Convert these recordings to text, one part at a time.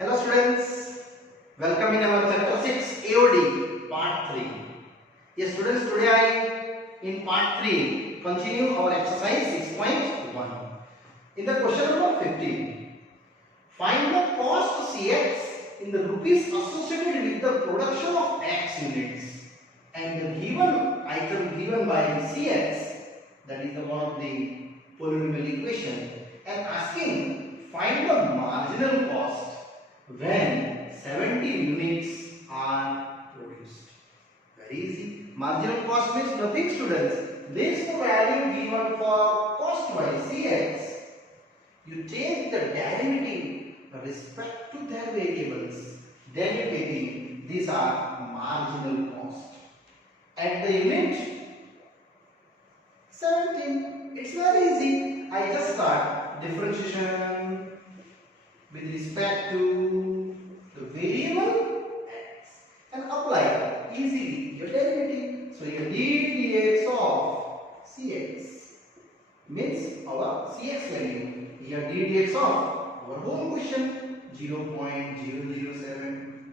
Hello students, welcome in our chapter 6 AOD part 3. Yes students, today I in part 3 continue our exercise 6.1. In the question number 15, find the cost Cx in the rupees associated with the production of X units, and the given item given by Cx, that is the one of the polynomial equation, and asking find the marginal cost when 70 units are produced. Very easy. Marginal cost means nothing students. This value given for cost by Cx, you take the derivative with respect to their variables. Then you getting these are marginal cost. At the unit 17. It's very easy. I just start differentiation with respect to the variable x and apply easily your derivative. So your ddx of cx means our cx value. Here ddx of our whole question 0.007,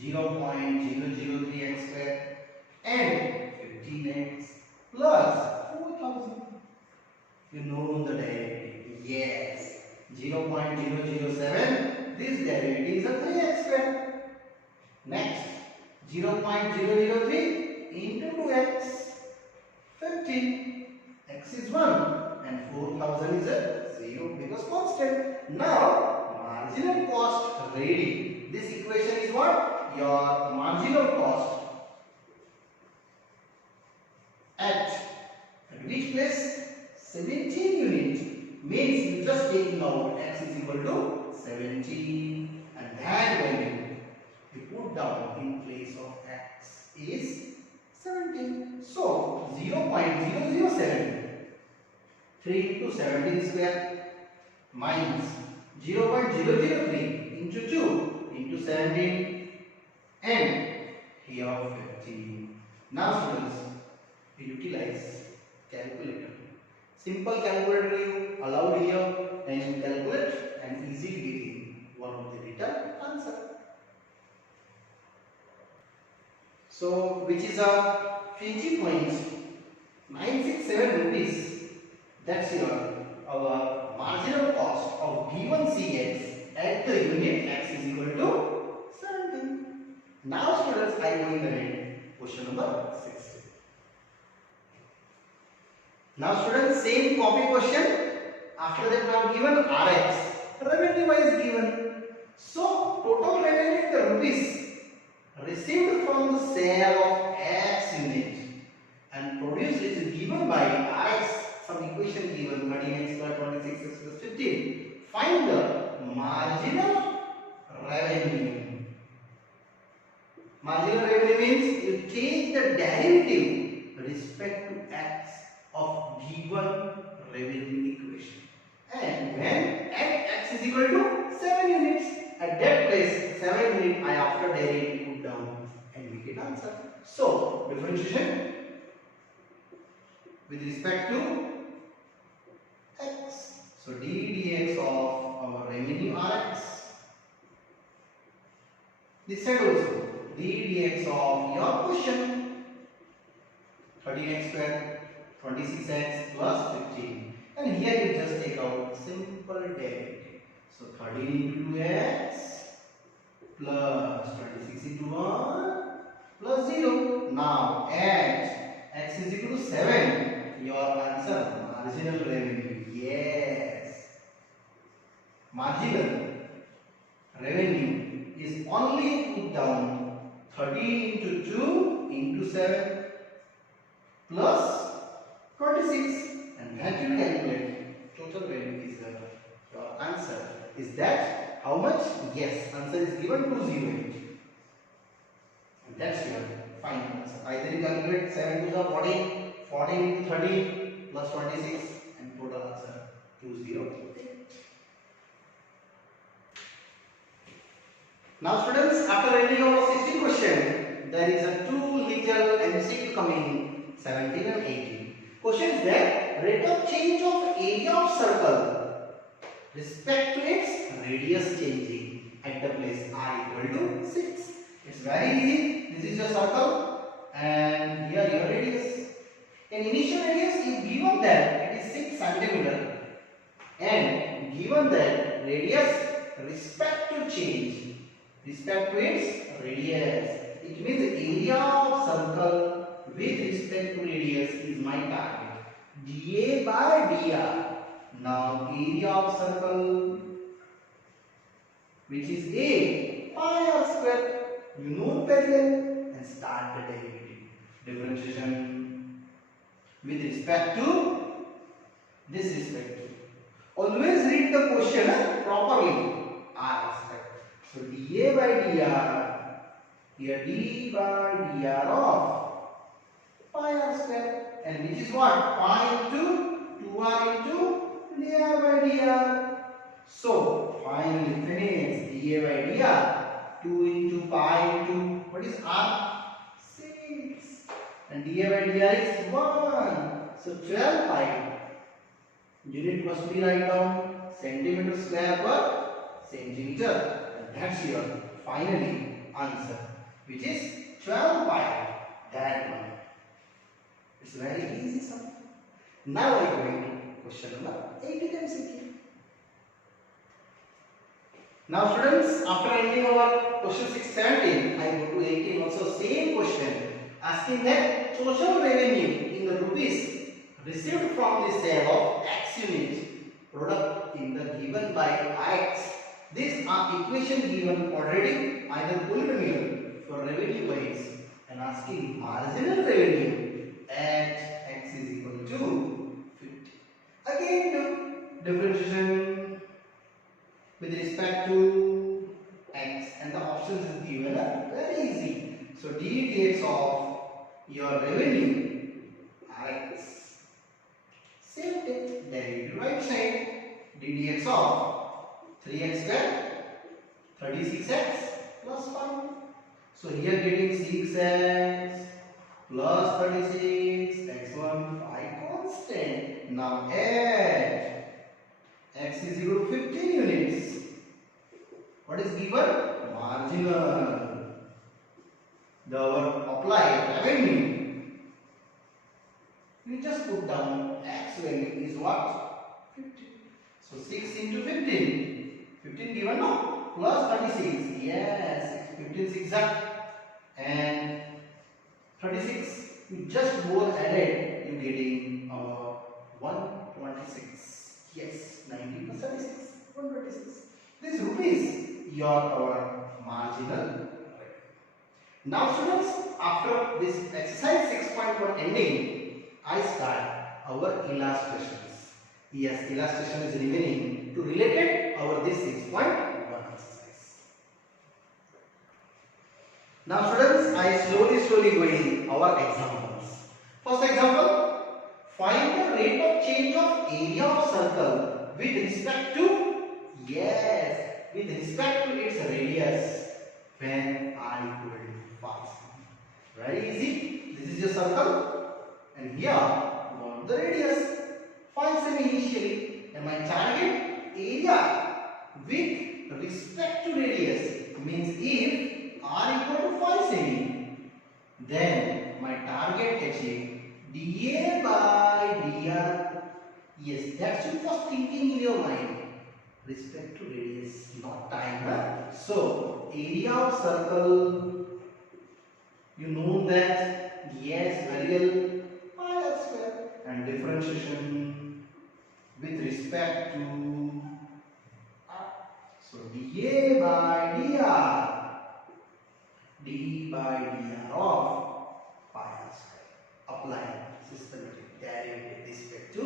0.003 x square and 15x plus 4000. You know the derivative. Yes. 0.007, this derivative is a 3x square. Next, 0.003 into 2x, 15. X is 1 and 4000 is a 0 because constant. Now, marginal cost ready. This equation is what? Your marginal cost. At which place? 17 units. Means you just taking out x is equal to 17 and that value you put down in place of x is 17. So 0.007 3 into 17 square minus 0.003 into 2 into 17 and here 15. Now students, you utilize calculator. Simple calculator you allowed here and you calculate and easily getting one of the written answer. So which is a 20.967 rupees. That's your our marginal cost of given Cx at the unit x is equal to 17. Now students, I go in the red. Question number 6. Now students, same copy question. After that we have given Rx. Revenue is given. So total revenue in the rupees received from the sale of X unit and produced is given by Rx. Some equation given 13x plus 26x plus 15. Find the marginal revenue. Marginal revenue means you take the derivative with respect to X of given revenue equation, and when x is equal to 7 units, at that place 7 unit I after derivative put down and we get answer. So differentiation with respect to x, so ddx of our revenue Rx, this side also ddx of your question 13x square 26x plus 15, and here you just take out simple derivative. So 13 into 2x plus 26 into 1 plus 0. Now at x is equal to 7, your answer marginal revenue. Yes, marginal revenue is only put down 13 into 2 into 7 plus 26, and that you calculate total value is your answer. Is that how much? Yes, answer is given 208, and that's your final answer. Either you calculate 7 to the 14, 14 into 13 plus 26, and total answer 208. Now students, after reading our 16 question, there is a two little MCQ coming 17 and 18. Question is that rate of change of area of circle respect to its radius changing. at the place r equal to 6. It's very easy. This is your circle and here your radius. In initial radius is given that it is 6 centimeter and given that radius respect to change, respect to its radius. It means area of circle with respect to radius is my target. dA by dr. Now area of circle which is a pi r square. You know very well and start the derivative. Differentiation with respect to this respect to. Always read the question properly. R respect. So dA by dr. Here d by dr of pi r square, and which is what? Pi into 2r into dr by dr. So finally finish dA by dr. 2 into pi into what is r? 6. And dA by dr is 1. So 12 pi. Unit must be write down centimeter square per centimeter. And that's your finally answer, which is 12 pi. That one. It's very easy sum. Now I go into question number 18 MCQ. Now students, after ending our question 6-17, I go to 18 also same question, asking that total revenue in the rupees received from the sale of X unit product in the given by X. These are equation given already, either polynomial for revenue wise and asking marginal revenue at X is equal to 50. Again do differentiation with respect to X and the options is given very easy. So dx of your revenue X. Same thing, derivative right side. Ddx of 3x square 36x plus 5. So here getting 6x plus 36 x1 5 constant. Now add x is equal to 15 units. What is given? Marginal. The applied revenue. You just put down x value is what? 15. So 6 into 15. 15 given no? Plus 36. Yes. 15 6 and 36. You just both added. You getting 126. Yes. 90 plus 36. 126. This rupees your our marginal revenue. Now students, after this exercise 6.1 ending, I start our illustrations. Yes, illustration is remaining to related our this 6.1 exercise. Now students, I slowly going our examples. First example, find the rate of change of area of circle with respect to, yes, with respect to its radius when r equal to 5. Very easy. This is your circle and here you want the radius 5 cm initially, and my target area with respect to radius means if r equal to 5 cm, then my target achieve dA by dr. Yes, that's your first thinking in your mind. Respect to radius, not time. Huh? So area of circle, you know that, yes, very well, pi r square, and differentiation with respect to r. So dA by dr, d by dr of pi r square. Apply systematic derivative with respect to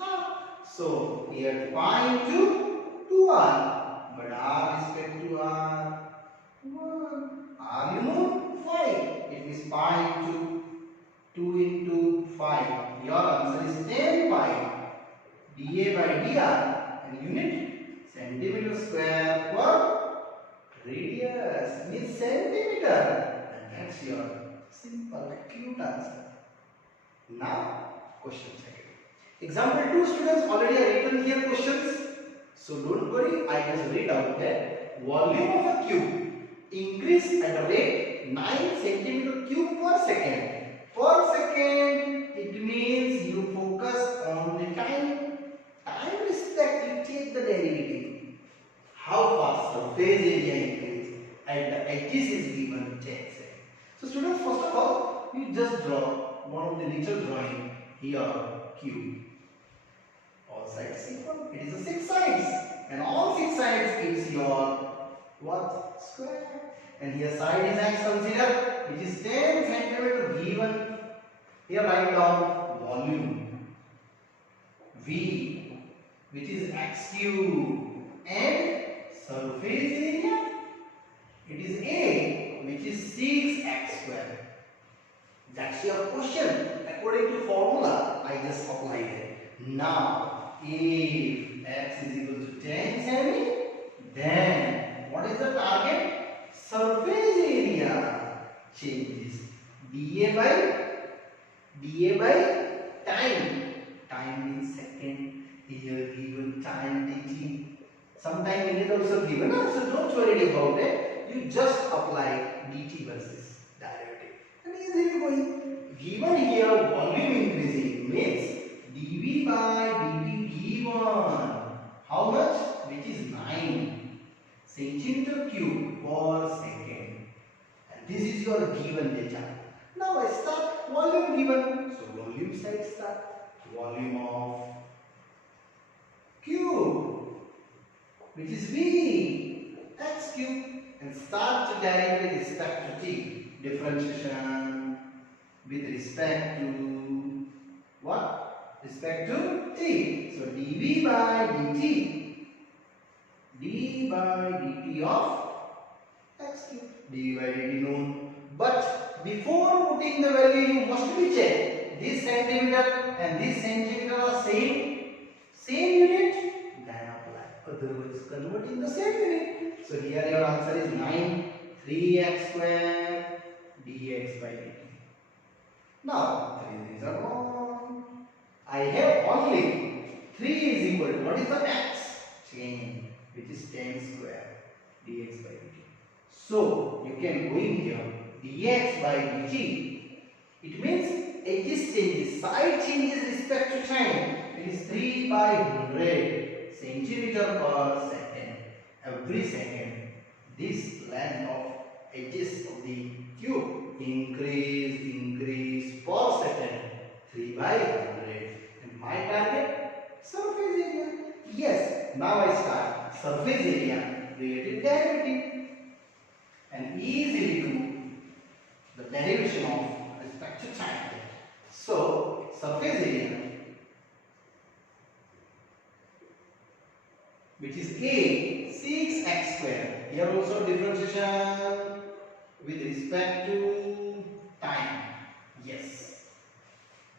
r. So here pi into 2r, but r respect to r 1. R you know 5. It means pi into 2 into 5. Your answer is 10 pi. dA by dr and unit centimeter square per radius means centimeter, and that's your simple cute answer. Now question second. Example 2 students already have written here questions. So don't worry, I just read out that volume of a cube increase at a rate 9 centimeter cube per second. Per second, it means you focus on the time. Time respect, you take the derivative. How fast surface area increase at the edges is given 10 seconds. So students, first of all, you just draw one of the little drawing here, cube. All sides equal. It is a 6 sides, and all 6 sides is your what? Square. And here side is x, consider which is 10 centimeter given. Here write down volume V, which is x cube, and surface area, it is A, which is 6x square. That's your question. According to formula, I just applied it. Now, if x is equal to 10 cm, then what is the target? Surface area changes. dA by time. Time means second. Here given time dt. Sometime it is also given, so don't worry about it. You just apply dt versus derivative. And easily going. Given here volume increasing means dV by dt given. How much? Which is 9 centimeter cube per second. And this is your given data. Now I start volume given. So volume side start. Volume of cube, which is V, x cube, and start to derive with respect to t. Differentiation with respect to what? Respect to t. So dV by dt, d by dt of x cube, dV by dt known. But before putting the value, you must be checked. This centimeter and this centimeter are same unit, then apply. Otherwise, convert in the same unit. So here your answer is 9 3x square dx by dt. Now 3 are wrong. I have only 3 is equal to what is the x? 10, which is 10 square dx by dt. So you can go in here dx by dt. It means edges changes, side changes respect to time. It is 3 by 100 centimeter per second. Every second, this length of edges of the cube increase per second. 3 by 100. And my target, surface area. Yes, now I start surface area related derivative and easily do the derivation of respect to time. So surface area, which is A, 6x square. Here also differentiation with respect to time. Yes.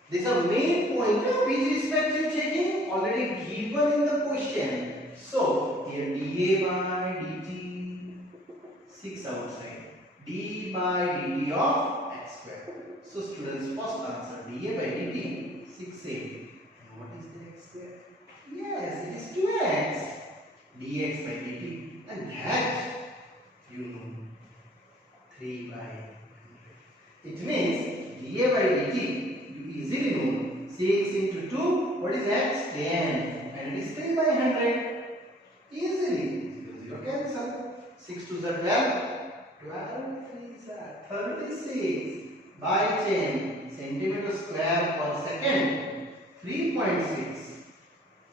These are main point. Which respect you checking? Already given in the question. So here dA by dt, 6 outside. d by dt of x square. So students, first answer dA by dt 6a. And what is the x square? Yes, it is 2x dx by dt. And that you know 3 by 100. It means dA by dt you easily know 6 into 2. What is x? 10. And it is 3 by 100. Easily 0 cancel. 6 to the 12. 12 3s are 36 by 10 centimeter square per second. 3.6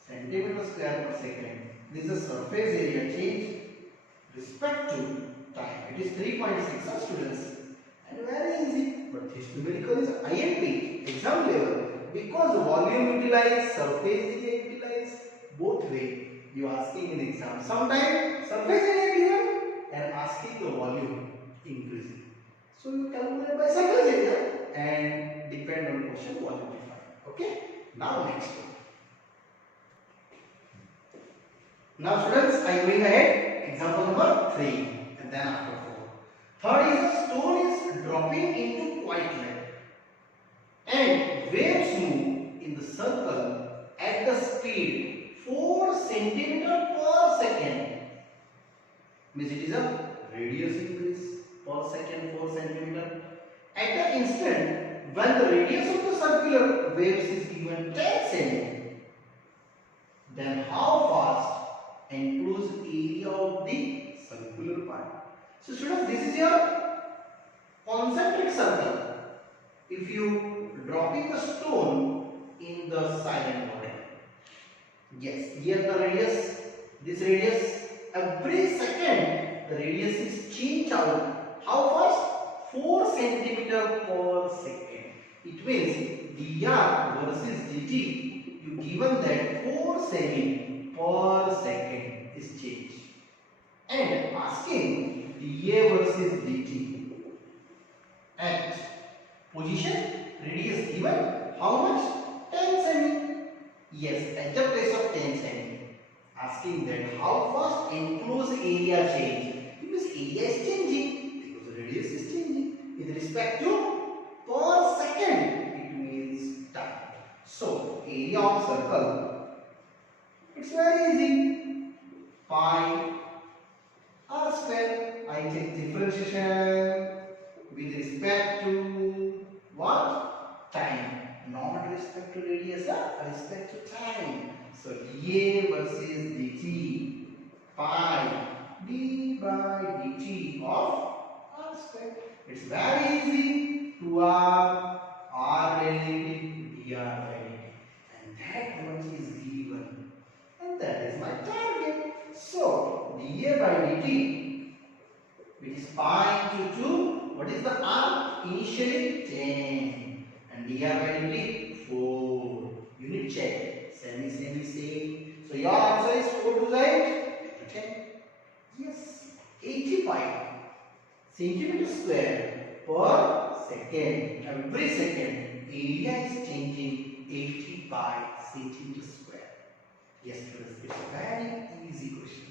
centimeter square per second. This is surface area change respect to time. It is 3.6 students. And very easy. But this numerical is IMP, exam level. Because volume utilized, surface area utilized, both way you asking in exam. Sometimes surface area given and asking the volume increasing. So you calculate by surface area and depend on question volume defined. Okay. Now next one. Now students, I am going ahead. Example number 3 and then after 4. Third is a stone is dropping into quiet lake and waves move in the circle at the speed 4 centimeter per second. means it is a radius increase per second 4 centimeter. At the instant when the radius of the circular waves is given 10 cm, then how fast enclosed area of the circular part. So students, this is your concentric circle. If you dropping the stone in the silent water, yes, here the radius, this radius, every second the radius is changed out. How fast? 4 centimeter per second. It means dr versus dt, you given that 4 cm per second is changed, and asking dA versus dt at position radius given how much? 10 cm. Yes, at the place of 10 cm. Asking that how fast enclosed area change. Because area is changing because the radius is changing with respect to per second. It means time. So area of circle, it's very easy. Pi r square. I take differentiation with respect to what? Time. Not respect to radius, respect to time. So dA versus dt, pi d by dt of r square. It's very easy to r relative dr by dt, and that much is given, and that is my target. So dA by dt, which is pi into 2. What is the r? Initially 10, and dr by dt 4. Unit check. Semi. So your answer is 4 to the 8 to 10. Yes, 85 centimeter square per second. Every second area is changing 85 centimeter square. Yes, students, it's a very easy question.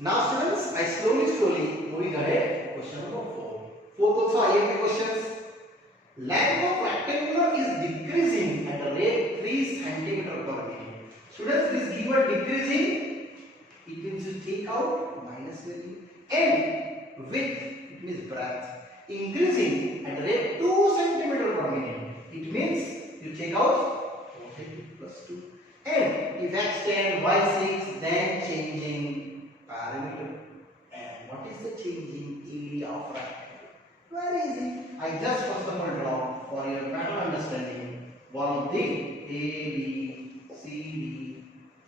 Now students, I slowly moving ahead. Question number 4. Fourth also IMP questions. Length of rectangular is decreasing at a rate 3 cm per minute. Students, this given decreasing, it means you take out minus value, and width, it means breadth, increasing at a rate 2 cm per minute. It means you take out 40 plus 2. And if x10, y6, then changing parameter. And what is the changing area of rectangle? Very easy. I just first of all draw for your better understanding one of the A, B, C, D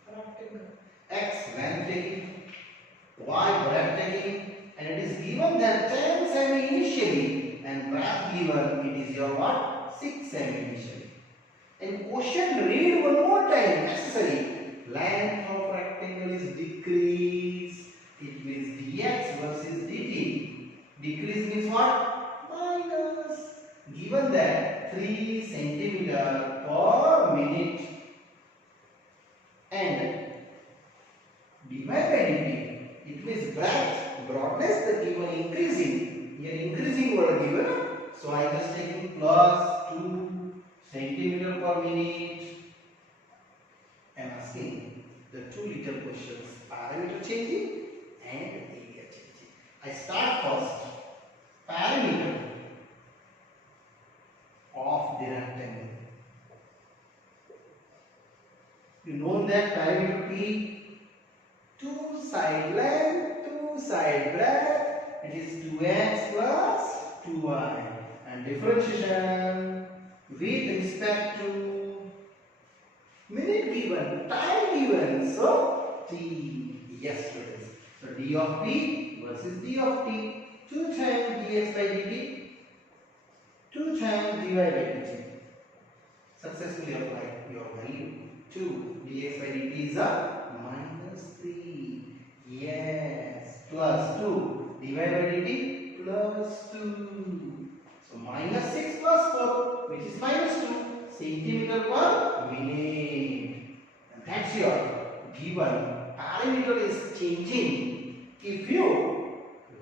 rectangle. X length taking, Y breadth taking, and it is given that 10 cm initially, and breadth given it is your what? 6 cm initially. And question read one more time necessary. Length of rectangle is decrease. It means dx versus dt. Decrease means what? Minus. Given that 3 centimeter per minute, and dy by dt, it means breadth, broadness, the given increasing. Here increasing word given. So I just taking plus 2 centimeter per minute. And asking the two little questions, parameter changing and area changing. I start first. Parameter of the rectangle. You know that parameter P, 2 side length, 2 side breadth, it is 2x plus 2y, and differentiation with respect to minute given, time given, so t. Yes, students. So d of p versus d of t. 2 times dx by dt, 2 times dy by dt. Successfully apply your value. 2 dx by dt is a minus 3. Yes. Plus 2 dy by dt plus 2. So minus 6 plus 4, which is minus 2 centimeter per minute. And that's your given parameter is changing. If you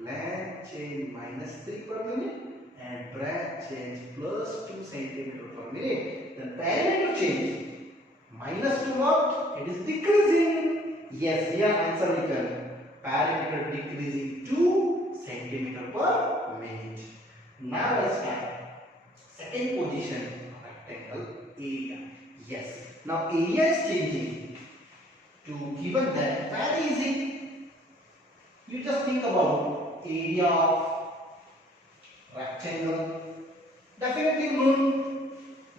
length change minus 3 per minute and breadth change plus 2 centimeter per minute, then parameter change minus 2 what? It is decreasing. Yes, here answer written. Parameter decreasing 2 centimeter per minute. Now let's start. Second position, rectangle area. Yes. Now area is changing to given that very easy. You just think about area of rectangle. Definitely known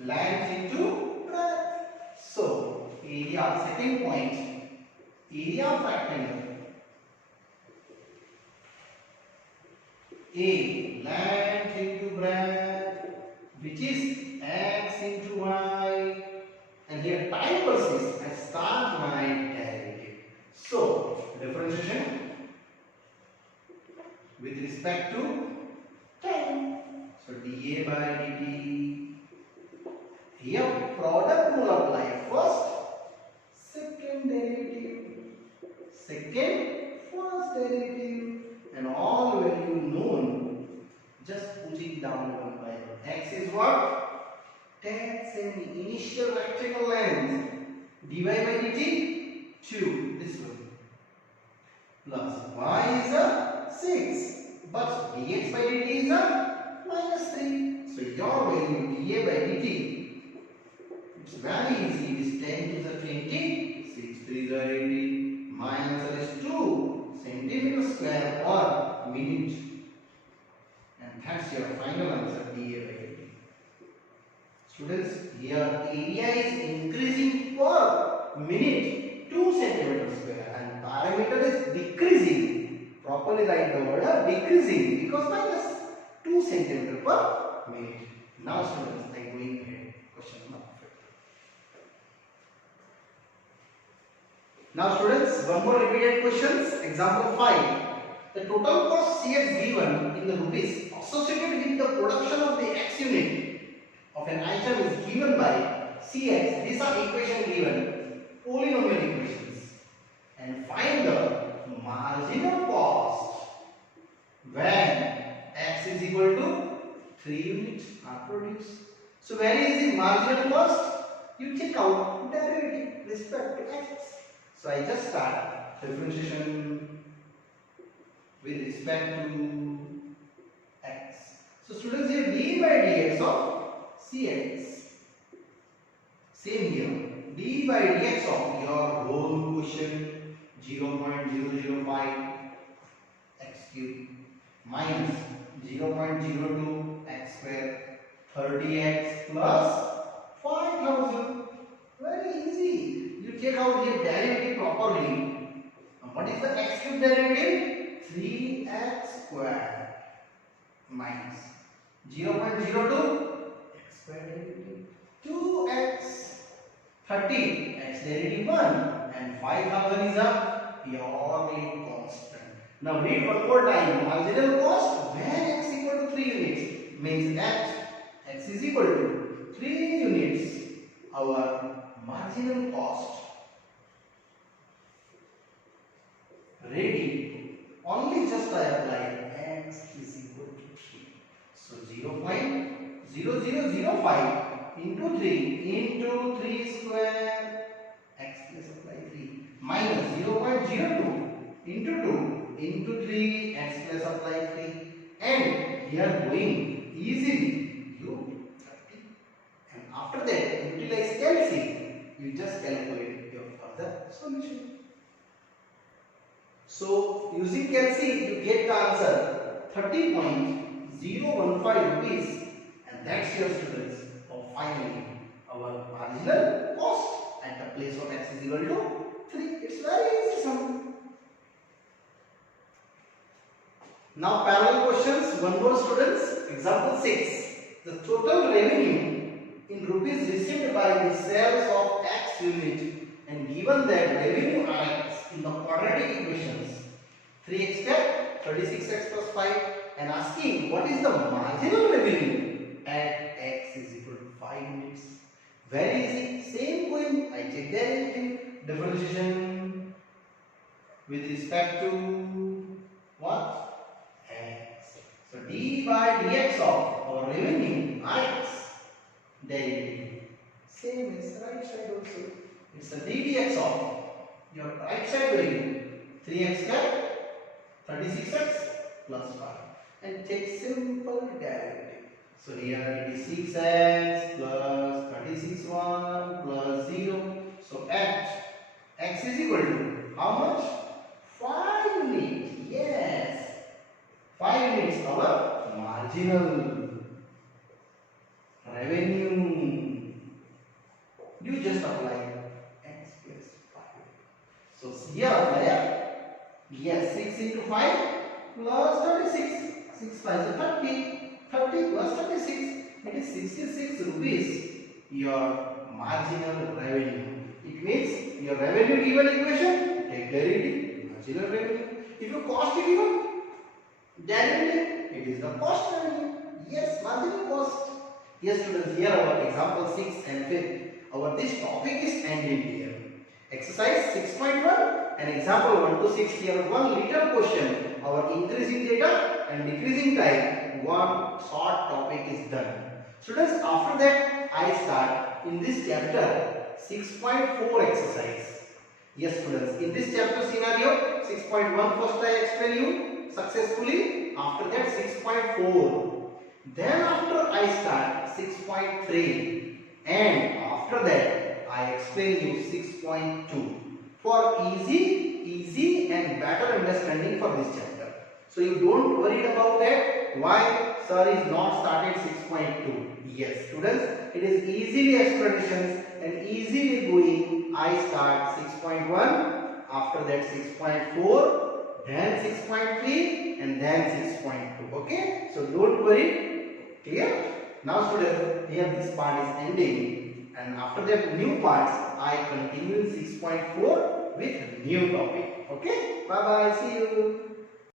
length into breadth. So area, second point, area of rectangle. A, length into breadth, which is x into y, and here time persists. I start my derivative. So differentiation with respect to time. So dA by dt. Here product will apply first, second derivative, second, first derivative, and all value known. Just putting down one by one. X is what? 10 cm initial rectangle length. Dy by dt 2. This one. Plus y is a 6. But dx by dt is a minus 3. So your value dA by dt, it's very easy. It is 10 to the 20. 6 3 are 80. My answer is 2 centimeter square per minute. And that's your final answer, dA by dt. Students, here area is increasing per minute 2 centimeter square and parameter is decreasing. Properly write the word decreasing because minus 2 centimeter per minute. Now students, I am going ahead. Question number 5. Now students, one more repeated questions. Example 5. The total cost Cx given in the rupees associated with the production of the X unit of an item is given by Cx. These are equation given, polynomial equations. And find the marginal cost when X is equal to 3 units are produced. So very easy, marginal cost, you take out derivative respect to X. So I just start differentiation with respect to x. So students, here d by dx of Cx. Same here, d by dx of your whole quotient 0.005 x cube minus 0.02 x square 30x plus 5000. Very easy. You take out the derivative properly. What is the x cube derivative? 3x squared minus 0.02 x squared derivative 2x 30 x derivative 1 and 5000 is a purely constant. Now read one more time. Marginal cost when x equal to 3 units means that x is equal to 3 units. Our marginal cost ready. Only just I apply x is equal to 3. So 0.0005 into 3 into 3 square x plus apply 3 minus 0.02 into 2 into 3 x plus apply 3 and here going easily you 30 and after that utilize calculation. You just calculate your further solution. So using calculation you get the answer 30.015 rupees and that's your students of finally our marginal cost at the place of x is equal to 3. It's very easy sum. Now parallel questions, one more students. Example 6. The total revenue in rupees received by the sales of x unit and given that revenue x in the quadratic equations 3x squared 36x plus 5 and asking what is the marginal revenue at x is equal to 5 units. Very easy, same going, I take derivative, differentiation with respect to what? X. So d by dx of our revenue x derivative same as right side also. It's a ddx of your right side value 3x square 36x plus 5 and take simple derivative. So here it is 6x plus 36y plus 0. So x is equal to how much? 5 units. Yes, 5 units our marginal revenue. You just apply x plus 5. So here apply yes 6 into 5 plus 36. 6 5 is 30. 30 plus 36. It is 66 rupees. Your marginal revenue. It means your revenue given equation. Take derivative. Marginal revenue. If you cost it given derivative, it is the cost revenue. Yes, marginal cost. Yes, students. Here our example 6 and 5. Our this topic is ended here. Exercise 6.1 and example 1 to 6 here. One little question. Our increasing data and decreasing time. One short topic is done. Students, after that I start in this chapter 6.4 exercise. Yes, students. In this chapter scenario 6.1 first I explain you successfully. After that 6.4. Then after I start 6.3 and after that I explain you 6.2 for easy and better understanding for this chapter. So you don't worry about that. Why sir is not started 6.2? Yes, students, it is easily explanations and easily going. I start 6.1, after that 6.4, then 6.3 and then 6.2. Okay, so don't worry. Clear? Now students, here this part is ending and after that new parts I continue in 6.4 with new topic. Okay, bye bye, see you.